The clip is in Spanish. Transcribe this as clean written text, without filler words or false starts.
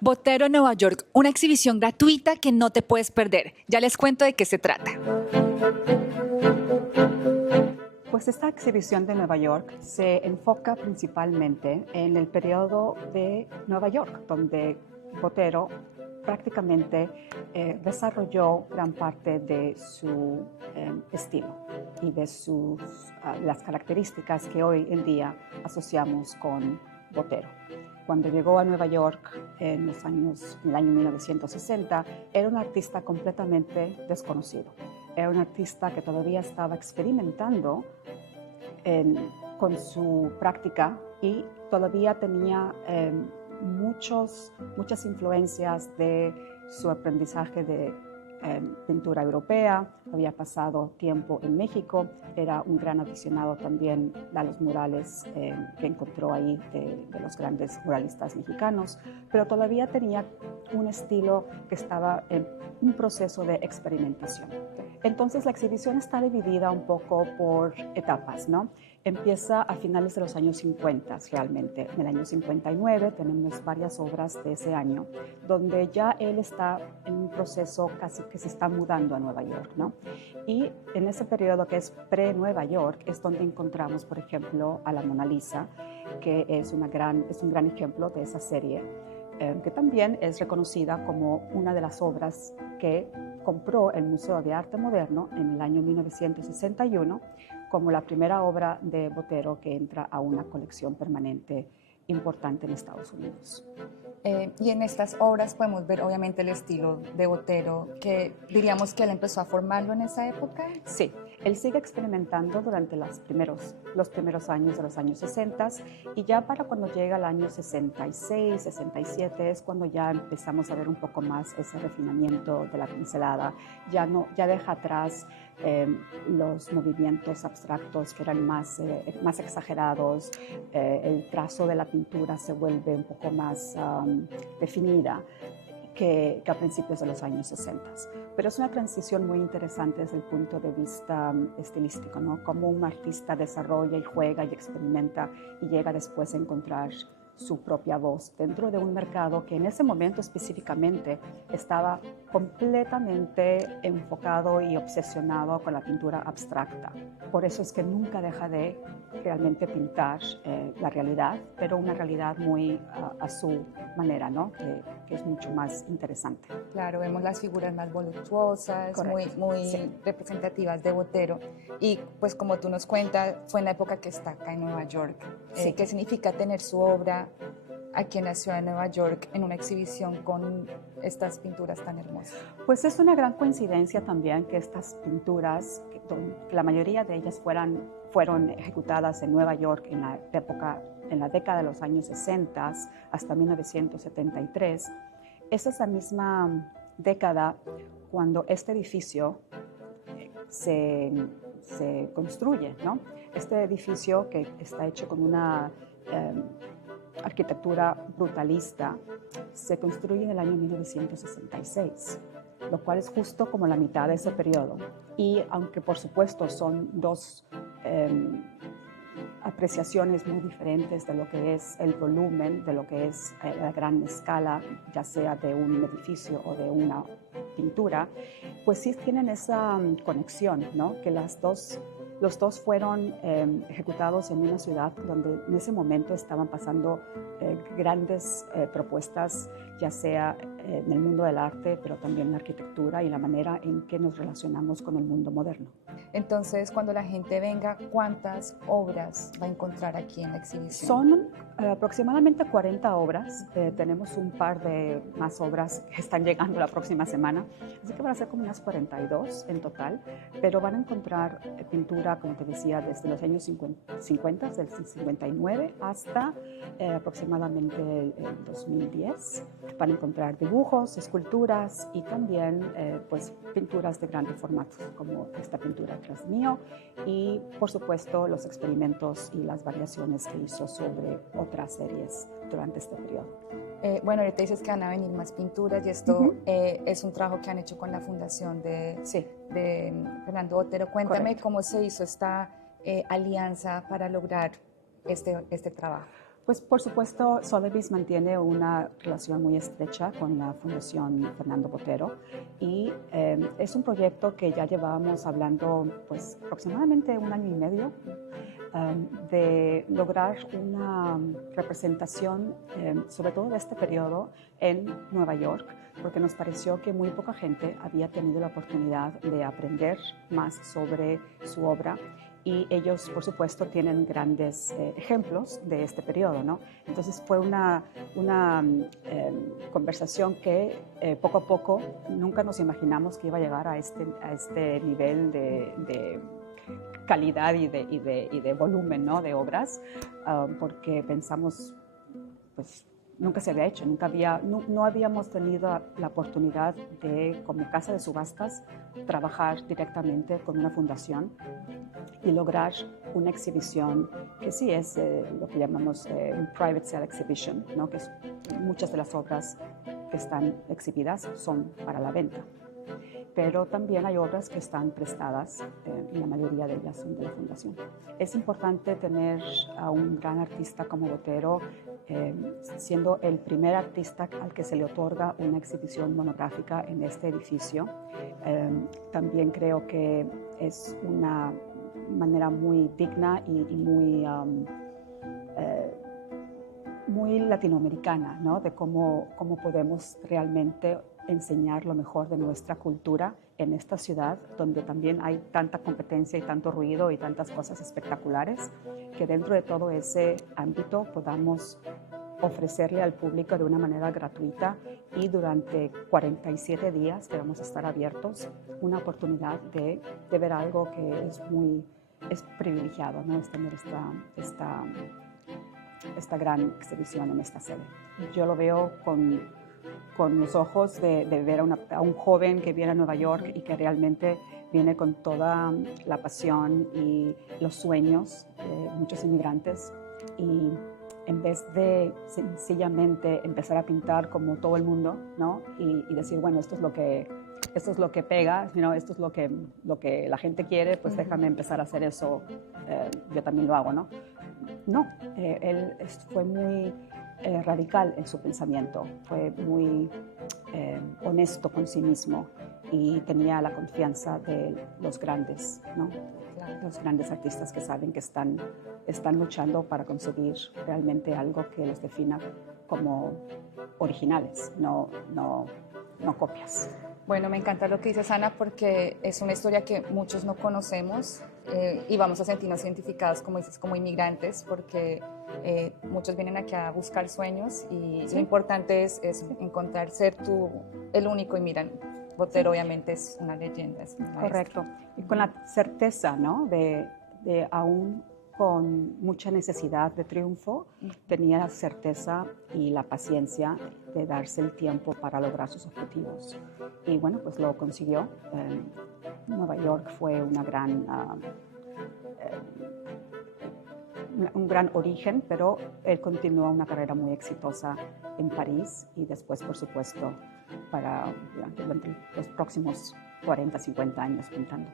Botero en Nueva York, una exhibición gratuita que no te puedes perder. Ya les cuento de qué se trata. Pues esta exhibición de Nueva York se enfoca principalmente en el periodo de Nueva York, donde Botero prácticamente desarrolló gran parte de su estilo y de las características que hoy en día asociamos con Botero. Cuando llegó a Nueva York en el año 1960, era un artista completamente desconocido. Era un artista que todavía estaba experimentando con su práctica y todavía tenía muchas influencias de su aprendizaje de pintura europea. Había pasado tiempo en México, era un gran aficionado también a los murales que encontró ahí de los grandes muralistas mexicanos, pero todavía tenía un estilo que estaba en un proceso de experimentación. Entonces la exhibición está dividida un poco por etapas, ¿no? Empieza a finales de los años 50 realmente. En el año 59 tenemos varias obras de ese año donde ya él está en un proceso casi que se está mudando a Nueva York, ¿no? Y en ese periodo que es pre-Nueva York es donde encontramos, por ejemplo, a la Mona Lisa, que es un gran ejemplo de esa serie, que también es reconocida como una de las obras que compró el Museo de Arte Moderno en el año 1961 como la primera obra de Botero que entra a una colección permanente importante en Estados Unidos. Y en estas obras podemos ver obviamente el estilo de Botero, que diríamos que él empezó a formarlo en esa época. Sí, él sigue experimentando durante los primeros años de los años 60 y ya para cuando llega el año 66, 67 es cuando ya empezamos a ver un poco más ese refinamiento de la pincelada. Ya deja atrás los movimientos abstractos que eran más exagerados, el trazo de la pintura se vuelve un poco más definida que a principios de los años 60. Pero es una transición muy interesante desde el punto de vista estilístico, ¿no? Cómo un artista desarrolla y juega y experimenta y llega después a encontrar su propia voz dentro de un mercado que en ese momento específicamente estaba completamente enfocado y obsesionado con la pintura abstracta. Por eso es que nunca deja de realmente pintar la realidad, pero una realidad muy a su manera, ¿no? Que es mucho más interesante. Claro, vemos las figuras más voluptuosas, muy sí, representativas de Botero. Y pues como tú nos cuentas, fue en la época que está acá en Nueva York. Sí. ¿Qué significa tener su obra aquí en la ciudad de Nueva York en una exhibición con estas pinturas tan hermosas? Pues es una gran coincidencia también que estas pinturas, que la mayoría de ellas fueron ejecutadas en Nueva York en la década de los años 60 hasta 1973. Esa es la misma década cuando este edificio se construye, ¿no? Este edificio que está hecho con una arquitectura brutalista se construye en el año 1966, lo cual es justo como la mitad de ese periodo. Y aunque por supuesto son dos apreciaciones muy diferentes de lo que es el volumen, de lo que es la gran escala, ya sea de un edificio o de una pintura, pues sí tienen esa conexión, ¿no? Que los dos fueron ejecutados en una ciudad donde en ese momento estaban pasando grandes propuestas, ya sea en el mundo del arte, pero también en la arquitectura y la manera en que nos relacionamos con el mundo moderno. Entonces, cuando la gente venga, ¿cuántas obras va a encontrar aquí en la exhibición? Son aproximadamente 40 obras. Tenemos un par de más obras que están llegando la próxima semana, así que van a ser como unas 42 en total, pero van a encontrar pintura, como te decía, desde los años 50, del 59 hasta aproximadamente el 2010. Van a encontrar dibujos, esculturas y también pues, pinturas de grandes formatos, como esta pintura atrás mío, y por supuesto los experimentos y las variaciones que hizo sobre otras series durante este periodo. Bueno, ahorita dices que van a venir más pinturas y esto es un trabajo que han hecho con la fundación de Fernando Botero. Cuéntame Correcto. cómo se hizo esta alianza para lograr este trabajo. Pues por supuesto, Sotheby's mantiene una relación muy estrecha con la Fundación Fernando Botero y es un proyecto que ya llevábamos hablando pues aproximadamente 1 año y medio de lograr una representación sobre todo de este periodo en Nueva York, porque nos pareció que muy poca gente había tenido la oportunidad de aprender más sobre su obra. Y ellos, por supuesto, tienen grandes ejemplos de este periodo, ¿no? Entonces fue una conversación que poco a poco nunca nos imaginamos que iba a llegar a este nivel de calidad y de volumen, ¿no? De obras, porque pensamos, pues nunca se había hecho, no habíamos tenido la oportunidad de, como casa de subastas, trabajar directamente con una fundación y lograr una exhibición que sí es lo que llamamos un private sale exhibition, ¿no? Que muchas de las obras que están exhibidas son para la venta. Pero también hay obras que están prestadas y la mayoría de ellas son de la fundación. Es importante tener a un gran artista como Botero, siendo el primer artista al que se le otorga una exhibición monográfica en este edificio. También creo que es una manera muy digna y muy latinoamericana, ¿no? De cómo podemos realmente enseñar lo mejor de nuestra cultura en esta ciudad donde también hay tanta competencia y tanto ruido y tantas cosas espectaculares, que dentro de todo ese ámbito podamos ofrecerle al público de una manera gratuita y durante 47 días que vamos a estar abiertos, una oportunidad de ver algo que es privilegiado, ¿no? Es tener esta gran exhibición en esta sede. Yo lo veo con los ojos de ver a un joven que viene a Nueva York y que realmente viene con toda la pasión y los sueños de muchos inmigrantes, y en vez de sencillamente empezar a pintar como todo el mundo, ¿no? y decir, bueno, esto es lo que pega, ¿no? Esto es lo que la gente quiere, pues déjame empezar a hacer eso, yo también lo hago, ¿no? No, él fue muy radical en su pensamiento, fue muy honesto con sí mismo y tenía la confianza de los grandes, ¿no? Claro. Los grandes artistas que saben que están luchando para conseguir realmente algo que los defina como originales, no copias. Bueno, me encanta lo que dices, Ana, porque es una historia que muchos no conocemos y vamos a sentirnos identificados, como dices, como inmigrantes, porque muchos vienen aquí a buscar sueños y ¿sí? Lo importante es encontrar, ser tú el único, y miran, Botero obviamente es una leyenda. Es una correcto, y con la certeza, ¿no? de aún con mucha necesidad de triunfo, tenía la certeza y la paciencia de darse el tiempo para lograr sus objetivos. Y bueno, pues lo consiguió. Nueva York fue un gran origen, pero él continuó una carrera muy exitosa en París y después, por supuesto, durante los próximos 40, 50 años pintando.